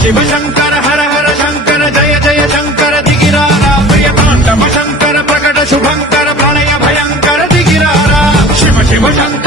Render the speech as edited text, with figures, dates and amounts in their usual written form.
शिव शंकर हर हर शंकर जय जय शंकर दिगिरारा प्रिय तांडव शंकर प्रकट शुभंकर प्रणय भयंकर दिगिरारा शिव शिव शंकर